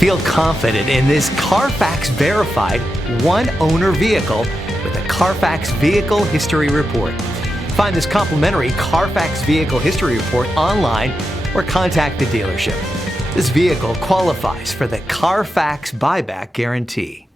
Feel confident in this CARFAX verified one-owner vehicle with a CARFAX Vehicle History Report. Find this complimentary CARFAX Vehicle History Report online or contact the dealership. This vehicle qualifies for the CARFAX buyback guarantee.